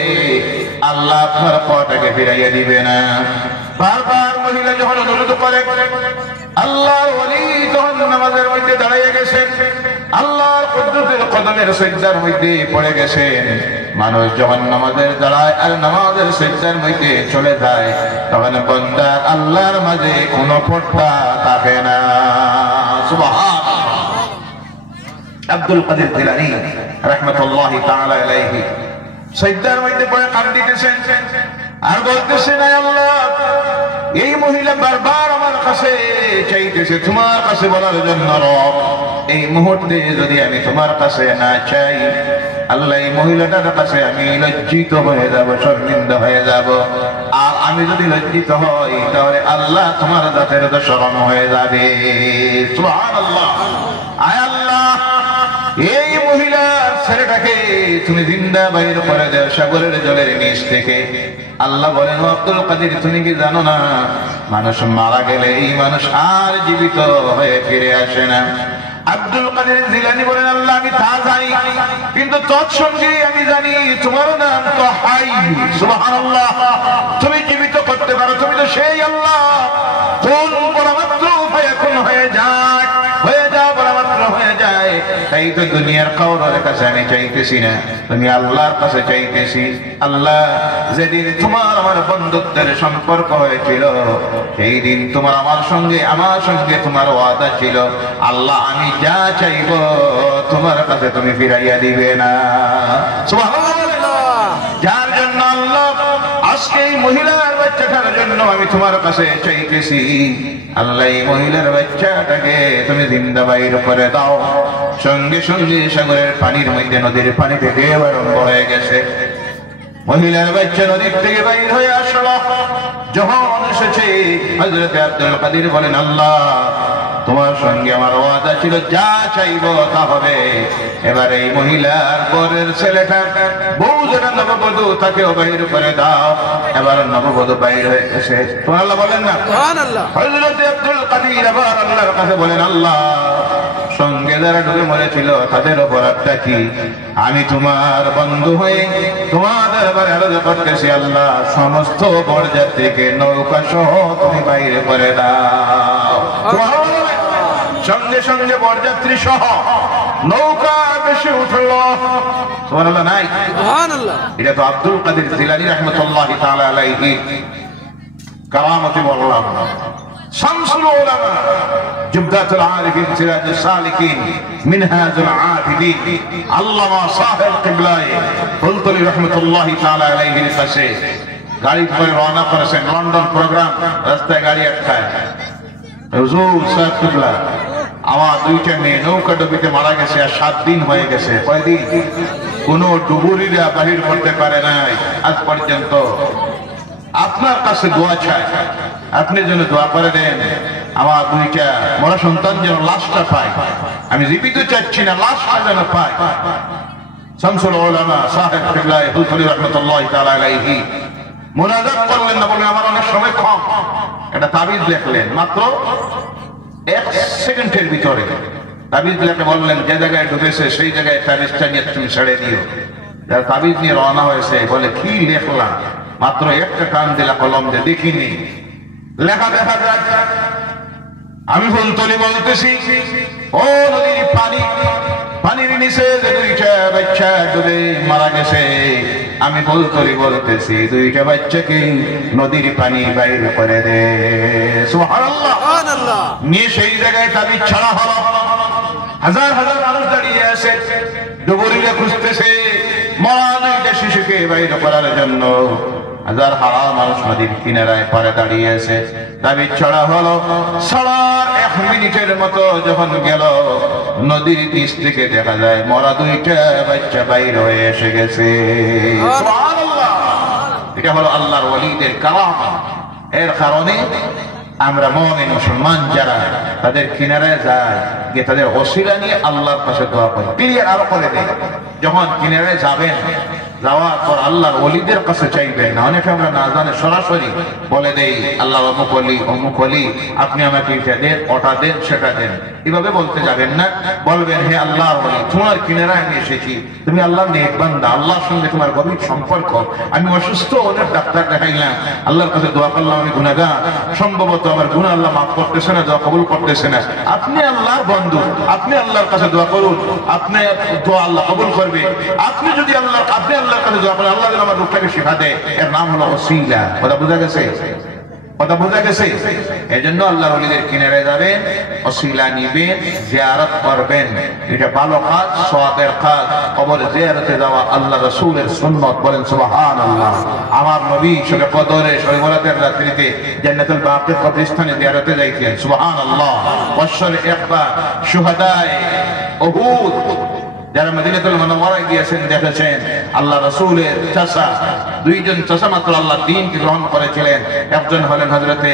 আল্লাহ আপনার পাটাকে ফিরাইয়া দিবে না। বারবার মহিলা যখন অনুরোধ করে, আল্লাহর ওলি তখন নামাজের মধ্যে দাঁড়িয়ে গেছেন, আল্লাহর কুদরতের কদমের সিজদার মধ্যে পড়ে গেছেন। মানুষ যখন নামাজের দাঁড়ায় আর নামাজের সিজদার মধ্যে চলে যায়, তখন বান্দা আল্লাহর মাঝে কোনো পর্দা থাকে না। সুবহানাল্লাহ। আব্দুল কাদের জিলানী রাহমাতুল্লাহি তাআলা আলাইহি সিজদার মধ্যে পড়ে কাঁদতেছেন আর বলতেছেন, আয় আল্লাহ, এই মহিলা বারবার আমার কাছে চাইতেছে তোমার কাছে বলার জন্য, রব, এই মুহূর্তে যদি আমি তোমার কাছে না চাই, আল্লাহ, এই মহিলাটার কাছে আমি লজ্জিত হয়ে যাব, শর্মিন্দা হয়ে যাব, আর আমি যদি লজ্জিত হই তাহলে আল্লাহ তোমার জাতের শরম হয়ে যাবে। সুবহানাল্লাহ। আয় আল্লাহ, এই মহিলার ছেলেটাকে তুমি জিন্দা বাইর করে দাও সাগরের জলের নিচ থেকে। আল্লাহ বলেন, আব্দুল কাদের, তুমি কি জানো না, মানুষ মারা গেলে এই মানুষ আর জীবিত হয়ে ফিরে আসে না। আব্দুল কাদের জিলানী বলেন, আল্লাহ, আমি তা জানি, কিন্তু তৎসঙ্গে আমি জানি তোমার নাম তো হাই। সুবহানাল্লাহ। তুমি জীবিত করতে পারো, তুমি তো সেই আল্লাহ, কোন বলা মাত্র ফায়াকুন হয়ে যায়, হয়ে যা বলা মাত্র হয়ে যায়। তাই তো দুনিয়ার কারোর কাছে আমি চাইতেছি না, তুমি আল্লাহর কাছে চাইতেছি। আল্লাহ, যেদিন তোমার আমার বন্ধুত্বের সম্পর্ক হয়েছিল, সেই দিন তোমার আমার সঙ্গে তোমার ওয়াদা ছিল, আল্লাহ, আমি যা চাইব তোমার কাছে তুমি ফিরাইয়া দিবে না। সুবহানাল্লাহ। যার জন্য আল্লাহ আজকে এই মহিলার বাচ্চাটার জন্য আমি তোমার কাছে চাইতেছি, আল্লাহ, এই মহিলার বাচ্চাটাকে তুমি জিন্দা বাইর করে দাও। সঙ্গে সঙ্গে সাগরের পানির মধ্যে, নদীর পানিতে দেব আরম্ভ হয়ে গেছে। মহিলার বাচ্চা নদীর থেকে বাইর হয়ে আসলো। যখন এসেছে, হযরত আব্দুল কাদের বলেন, আল্লাহ, তোমার সঙ্গে আমার ওয়াদা ছিল, যা চাইব তা হবে। এবার এই মহিলার পরের ছেলেটা, বউ যেটা নববধূ, তাকেও বাইর করে দাও। এবার নববধূ বাইর হয়ে গেছে। সুবহানাল্লাহ বলেন না? সুবহানাল্লাহ। হযরত আব্দুল কাদের আবার আল্লাহর কাছে বলেন, আল্লাহ, সঙ্গে যারা ডুবে মরেছিল তাদের অপরাধটা কি? আমি তোমার বন্ধু হয়ে তোমার দরবারে আরজ করতেছি, আল্লাহ, সমস্ত বরযাত্রীকে নৌকা সহ তুমি বাইরে করে দাও। সঙ্গে সঙ্গে বরযাত্রী সহ নৌকা বেশি উঠলো। সুবহানাল্লাহ নাই? সুবহানাল্লাহ। এটা তো আব্দুল কাদের জিলানী রাহমাতুল্লাহি তাআলা আলাইহি কারামতি বললাম। শামসুল উলামা, জুবদাতুল আরিফিন, সিরাজুস সালিকিন, মিনহাজুল আবিদিন, আল্লামা সাহেব কিবলাই ফুলতলি রাহমাতুল্লাহি তাআলা আলাইহির কাছে গাড়ি করে রওনা করেছেন। লন্ডন প্রোগ্রাম, রাস্তায় গাড়ি আটকায়। হুজুর সাহেব কিবলা, আমার দুইটা মেয়ে নৌকা ডুবিতে মারা গেছে, আর 7 দিন হয়ে গেছে। কয়দিন? কোন ডুবুরিরা বাহির করতে পারে নাই আজ পর্যন্ত। আপনার কাছে দোয়া চাই, আপনি যেন দোয়া করে দেন, আমার দুইটা মরা সন্তান যেন লাশটা পায়। আমি জীবিত চাচ্ছি না, লাশটা যেন পায়। শামসুল উলামা সাহেব কিবলাই ফুলতলি রাহমাতুল্লাহি তাআলা আলাইহি মুনাজাত করলেন না, বলে আমার অনেক সময় কম। একটা তাবিজ লেখলেন, মাত্র 1 সেকেন্ডের ভিতরে তাবিজ লেখে বললেন, যে জায়গায় ডুবেছে সেই জায়গায় তাবিজটা নিয়ে তুমি ছেড়ে দিও। যারা তাবিজ নিয়ে রওনা হয়েছে বলে কি লেখলাম, মাত্র একটা টান দিলা কলম দিয়ে, দেখিনি লেখা দেখা যায়। আমি ফুলতলি বলতেছি, ও নদীর পানি, পানির নিচে যে দুইটা বাচ্চা ডুবে মারা গেছে, আমি ফুলতলি বলতেছি দুইটা বাচ্চাকে নদীর পানি বাইর করে দে। সুবহানাল্লাহ। নিয়ে সেই জায়গায় তাবিজ ছাড়া হলো। হাজার হাজার মানুষ দাঁড়িয়ে আছে, ডুবুরিরা খুঁজতেছে মরা দুইটা শিশুকে বাইর করার জন্য। হাজার হাজার মানুষ নদীর কিনারায় পারে দাঁড়িয়ে আছে। তাবিজ ছড়া হলো। ছড়ার 1 মিনিটের মতো যখন গেল, নদীর নিচ থেকে দেখা যায় মরা দুইটা বাচ্চা বাইর হয়ে এসে গেছে। সুবহানাল্লাহ। এটা হলো আল্লাহর ওয়ালিদের কারামত। এর কারণে আমরা মুমিন মুসলমান যারা তাদের কিনারায় যায়, গিয়ে তাদের ওসিলা নিয়ে আল্লাহর কাছে দোয়া করি। ক্লিয়ার আরো করে দেয়, যখন কিনারায় যাবেন, যাওয়ার পর আল্লাহর ওলিদের কাছে চাইবেন না। অনেকে আমরা না জানে সরাসরি বলে দেই আল্লাহ অমুক অলি অমুক অলি, আপনি আমাকে এটা দেন, ওটা দেন, সেটা দেন। এভাবে বলতে যাবেন না। বলবেন হে আল্লাহর ওলি, তোমার কিনারায় আমি এসেছি, তুমি আল্লাহর নেক বান্দা, আল্লাহর সঙ্গে তোমার গভীর সম্পর্ক। আমি অসুস্থ, অনেক ডাক্তার দেখাইলাম, আল্লাহর কাছে দোয়া করলাম, আমি গুনাহগার, সম্ভবত আমার গুনাহ আল্লাহ মাফ করতেছে না, দোয়া কবুল করতেছে না। আপনি আল্লাহর বন্ধু, আপনি আল্লাহর কাছে দোয়া করুন, আপনি দোয়া আল্লাহ কবুল করবে। আপনি যদি আল্লাহর কাছে দোয়া করেন, আল্লাহ যেন আমার রূপটাকে শিখা দেয়, এর নাম হলো ওসিলা। কথা বোঝা গেছে? কথা বোঝা গেছে? এই জন্য আল্লাহর ওলিদের কিনারে যাবেন, ওসিলা নিবেন, জিয়ারত করবেন। এটা ভালো কাজ, সওয়াবের কাজ। কবর জিয়ারতে যাওয়া আল্লাহ রাসূলের সুন্নাত। বলেন সুবহানাল্লাহ। আমার নবী শবে কদরে, শবে বরাতের রাত্রিতে জান্নাতুল বাকির কবরস্থানে জিয়ারতে যাইতেন। সুবহানাল্লাহ। বছরে একবার শুহাদায়ে উহুদ যারা মদিনাতুল মুনাওয়ারায় গিয়েছেন, দেখেছেন আল্লাহ রাসূলের চাচা, দুইজন চাচা মাত্র আল্লাহ দ্বীনকে গ্রহণ করেছিলেন। একজন হলেন হযরতে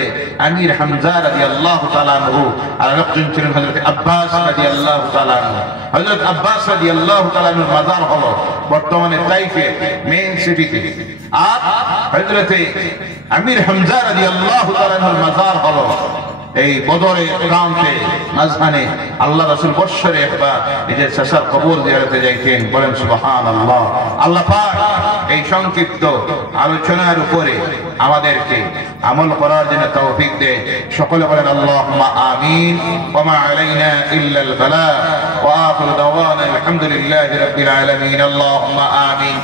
আমির হামজা রাদিয়াল্লাহু তাআলা আনহু, আর একজন ছিলেন হযরতে আব্বাস রাদিয়াল্লাহু তাআলা আনহু। হযরত আব্বাস রাদিয়াল্লাহু তাআলা আনহুর মাজার হলো বর্তমানে তাইফের মেইন সিটিতে, আর হযরতে আমির হামজা রাদিয়াল্লাহু তাআলা আনহুর মাজার হলো এই বদরের প্রান্তে মাঝখানে। আল্লাহ রাসূল বৎসরে একবার নিজের চাচার কবর জিয়ারতে যাইতেন। বলেন সুবহানাল্লাহ। আল্লাহ পাক এই সংক্ষিপ্ত আলোচনার উপরে আমাদেরকে আমল করার জন্য তৌফিক দেন। সকলে বলেন আল্লাহুম্মা আমিন। ওয়া মা আলাইনা ইল্লাল বালাগ ওয়া আখিরু দাওয়ানা আলহামদুলিল্লাহি রাব্বিল আলামিন। আল্লাহুম্মা আমিন।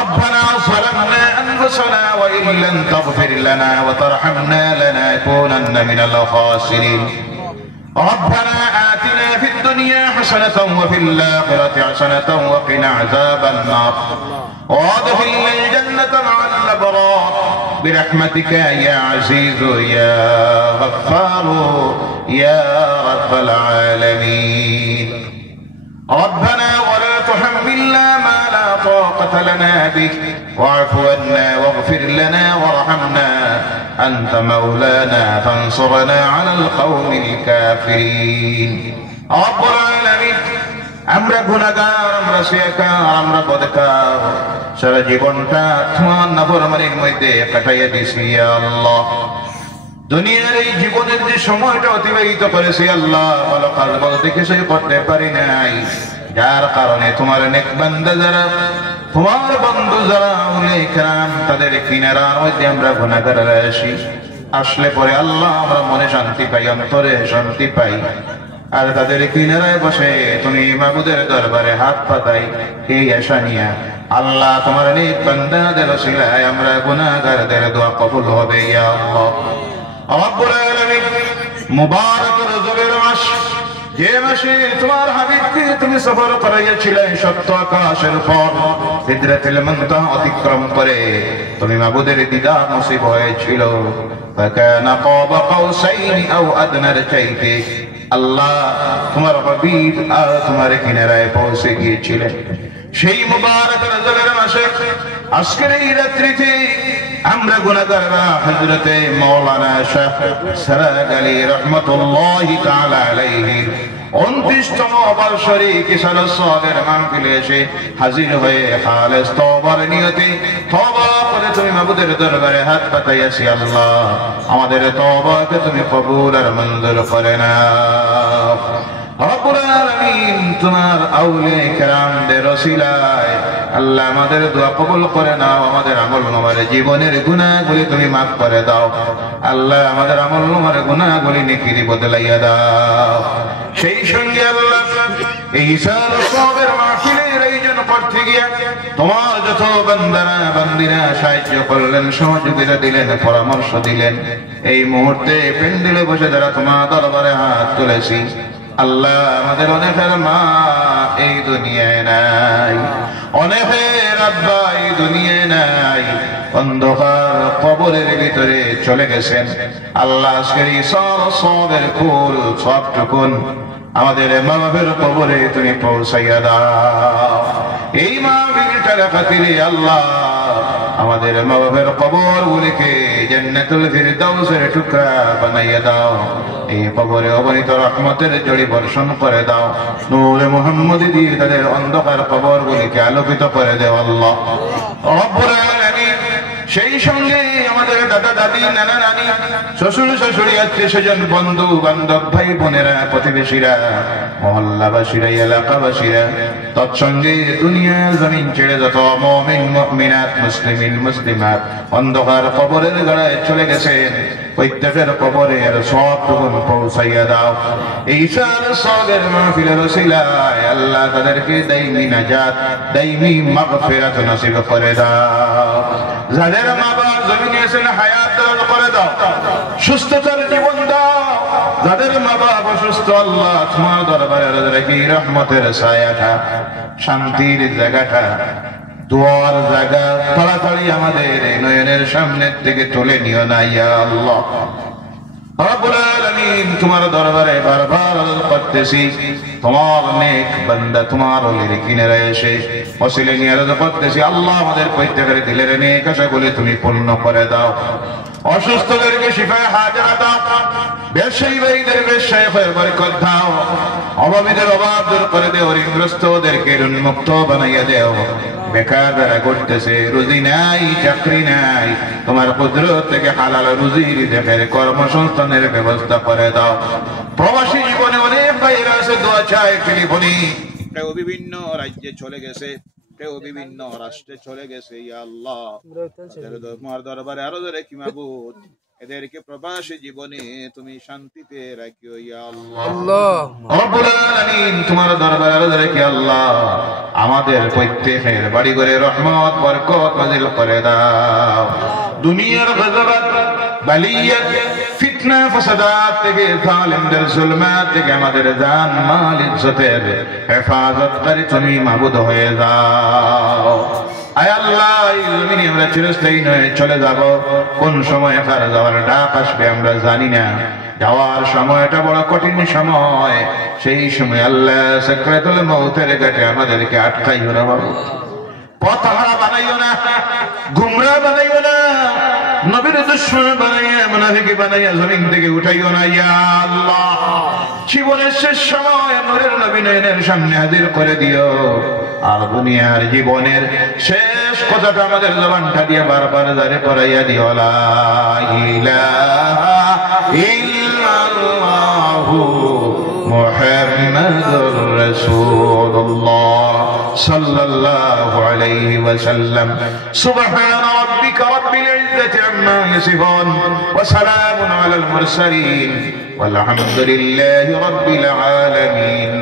ربنا ظلمنا أنفسنا وإن لم تغفر لنا وترحمنا لنكونن من الخاسرين. ربنا آتنا في الدنيا حسنة وفي الآخرة حسنة وقنا عذاب النار وادخلنا الجنة مع الأبرار برحمتك يا عزيز يا غفار يا رب العالمين. ربنا ولا تحملنا ما لا طاقة لنا به واعف عنا واغفر لنا وارحمنا أنت مولانا فانصرنا على القوم الكافرين. رب العالمين আমরা গুনাহগার, আমরা শিরকার, আমরা বদকার, সারা জীবনটা তোমার নাফরমানির মধ্যে কাটাইয়া দিছি ইয়া আল্লাহ। দুনিয়ার এই জীবনের যে সময়টা অতিবাহিত করেছি আল্লাহ, ভালো কাজ বলতে কিছুই করতে পারি নাই, যার কারণে তোমার নেক বান্দা যারা, তোমার বন্ধু যারা উলায়ে কেরাম, তাদের কিনারার মধ্যে আমরা গুনাহগাররা আসলে পরে আল্লাহ আমরা মনে শান্তি পাই, অন্তরে শান্তি পাই। আর তাদের কিনারায় বসে তুমি মাবুদের দরবারে হাত পাতাই এই আশা নিয়া, আল্লাহ তোমার নেক বান্দাদের ওসিলায় আমরা গুনাহগারদের দোয়া কবুল হবে ইয়া আল্লাহ। রব্বুল আলামিন মুবারক রজবের মাস, যে মাসে তোমার হাবিবকে তুমি সফর করাইয়াছিলে সপ্ত আকাশের উপর সিদরাতুল মুনতাহা অতিক্রম করে তুমি মাবুদের দিদার নসিব হয়েছিল। ফাকানা কাবা কাউসাইনি আও আদনার চাইতে আল্লাহ তোমার হাবিব আর তোমার কিনারায় পৌঁছে গিয়েছিলেন। সেই মুবারক রজবের মাসে আজকের এই রাত্রিতে আমরা গুনাহগাররা হযরতে মাওলানা শাহ সারাদ আলী রাহমাতুল্লাহি তাআলা আলাইহি 29তম বর্ষরে কিসার সাদের মাহফিলে এসে হাজির হয়ে খালেস তওবার নিয়তে তওবা করে তুমি মাবুদের দরবারে হাত পাতাইয়াছি। আল্লাহ আমাদের তওবাকে তুমি কবুল আর মঞ্জুর করে নাও। রব্বুল আলামিন আলামিন তোমার আউলিয়া কেরামদের ওসিলায় আল্লাহ আমাদের দোয়া কবুল করে নাও, আমাদের আমলনামার জীবনের গুনাহগুলি তুমি মাফ করে দাও আল্লাহ, আমাদের আমলনামার গুনাহগুলি নেকিতে বদলাইয়া দাও। সেই সঙ্গে আল্লাহ এই ঈশার সওয়াবের মাহফিলের আয়োজন করতে গিয়া তোমার যত বান্দারা বান্দিরা সাহায্য করলেন, সহযোগিতা দিলেন, পরামর্শ দিলেন, এই মুহূর্তে পেন্ডেলে বসে যারা তোমার দরবারে হাত তুলেছি আল্লাহ, আমাদের অনেকের মা এই দুনিয়ায় নাই, অনেকের আব্বা এই দুনিয়ায় নাই, অন্ধকার কবরের ভিতরে চলে গেছেন আল্লাহ। আজকের ঈশার সওয়াবের ফুল সবটুকুন আমাদের মা বাবার কবরে তুমি পৌঁছাইয়া দাও। এই মাহফিলটার খাতিরে আল্লাহ আমাদের মা বাবার কবরগুলিকে জান্নাতুল ফিরদাউসের টুকরা বানাইয়া দাও। এই কবরে অগণিত রহমতের জড়ি বর্ষণ করে দাও, নূরে মুহাম্মদী দিয়ে তাদের অন্ধকার কবরগুলিকে আলোকিত করে দাও আল্লাহ রব্বুল আলামিন। সেই সঙ্গে আমাদের দাদা দাদি নানা নানি শ্বশুর শাশুড়ি আত্মীয় স্বজন বন্ধু বান্ধব ভাই বোনেরা প্রতিবেশীরা মহল্লাবাসীরা এলাকাবাসীরা তৎসঙ্গে দুনিয়া জমিন ছেড়ে যত মুমিন মুমিনাত মুসলিমিন মুসলিমাত অন্ধকার কবরের গাড়ায় চলে গেছেন প্রত্যেকের কবরের সবটুকু পৌঁছাইয়া দাও। ঈশার সওয়াবের মাহফিলের ওসিলায় আল্লাহ তাদেরকে দাইমি নাজাত দাইমি মাগফিরাত নসিব করে দাও। যাদের মা বাবা জমিনে আছেন হায়াত দান করে দাও, সুস্থতার জীবন দাও। যাদের মা বাবা অসুস্থ আল্লাহ তোমার দরবারে আরজ রাখি রহমতের ছায়াটা, শান্তির জায়গাটা, দোয়ার জায়গা তাড়াতাড়ি আমাদের নয়নের সামনের থেকে তুলে নিও না ইয়া আল্লাহ রব্বুল আলামিন। তোমার দরবারে বারবার আরজ করতেছি তোমার নেক বান্দা তোমার ওলির কিনারে এসে ওসিলা নিয়ে আরজ করতেছি আল্লাহ আমাদের প্রত্যেকের দিলের নেক আশাগুলি তুমি পূর্ণ করে দাও। অসুস্থদেরকে শিফায়ে হাজরা দাও, ব্যবসায়ী ভাইদের ব্যবসায় বরকত দাও, অভাবীদের অভাব দূর করে দেও, ঋণগ্রস্তদেরকে ঋণমুক্ত বানাইয়া দেও। বেকার যারা করতেছে রুজি নাই চাকরি নাই তোমার কুদরত থেকে হালাল রুজির দেখের কর্মসংস্থানের ব্যবস্থা করে দাও। প্রবাসী জীবনে অনেক ভাইরা আছে দোয়া চায় টেলিফোনে, কেউ বিভিন্ন রাজ্যে চলে গেছে, কেউ বিভিন্ন রাষ্ট্রে চলে গেছে ইয়া আল্লাহ তোমার দরবারে আরো ধরে কি মাবুদ এদেরকে প্রবাসী জীবনে তুমি শান্তিতে রাখিও ইয়া আল্লাহ রব্বুল আলামিন। তোমার দরবারে আরো ধরে কি আল্লাহ আমাদের প্রত্যেকের বাড়ি ঘরে রহমত বরকত নাযিল করে দাও। দুনিয়ার গজবাত বালিয়াত ফিতনা ফাসাদাত থেকে জালিমদের জুলমাত থেকে আমাদের জান মাল ইজ্জতের হেফাজতকারী তুমি মাবুদ হয়ে যাও। আয় আল্লাহ এই জমিনে আমরা চিরস্থায়ী নয় চলে যাব, কোন সময় কার যাওয়ার ডাক আসবে আমরা জানি না, যাওয়ার সময়টা বড় কঠিন সময়। সেই সময় আল্লাহ সাকরাতুল মউতের ঘাটে আমাদেরকে আটকাইও না বাবু, পথহারা বানাইও না, গুমরা বানাইও না, নবীর দুশমন বানাইয়া মুনাফিকি বানাইয়া জমিন থেকে উঠাইও না ইয়া আল্লাহ। জীবনের শেষ সময় নূরের নবী নয়নের সামনে হাজির করে দিও, আর দুনিয়ার জীবনের শেষ কথাটা আমাদের জবানটা দিয়ে বারবার জারি করাইয়া দিও লা ইলাহা ইল্লাল্লাহু মুহাম্মাদুর রাসূলুল্লাহ সাল্লাল্লাহু আলাইহি ওয়াসাল্লাম। সুবহান রাব্বিকা রাব্বিল ইজ্জাতি আম্মা ইয়াসিফুন ওয়া সালামুন আলাল মুরসালিন ওয়ালহামদুলিল্লাহি রাব্বিল আলামিন।